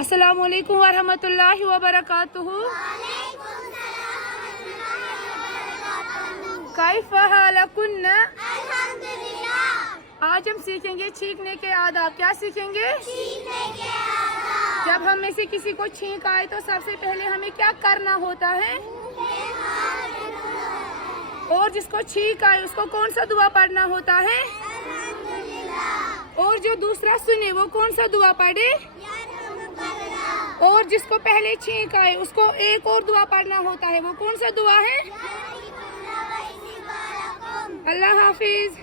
अस्सलामु अलैकुम वरहमतुल्लाहि वबरकातुहू। कैफ हालकुन्ना। आज हम सीखेंगे छींकने के आदाब। क्या सीखेंगे? जब हम में से किसी को छींक आए तो सबसे पहले हमें क्या करना होता है? और जिसको छींक आए उसको कौन सा दुआ पढ़ना होता है? और जो दूसरा सुने वो कौन सा दुआ पढ़े? और जिसको पहले छींक आए उसको एक और दुआ पढ़ना होता है, वो कौन सा दुआ है? अल्लाह हाफिज।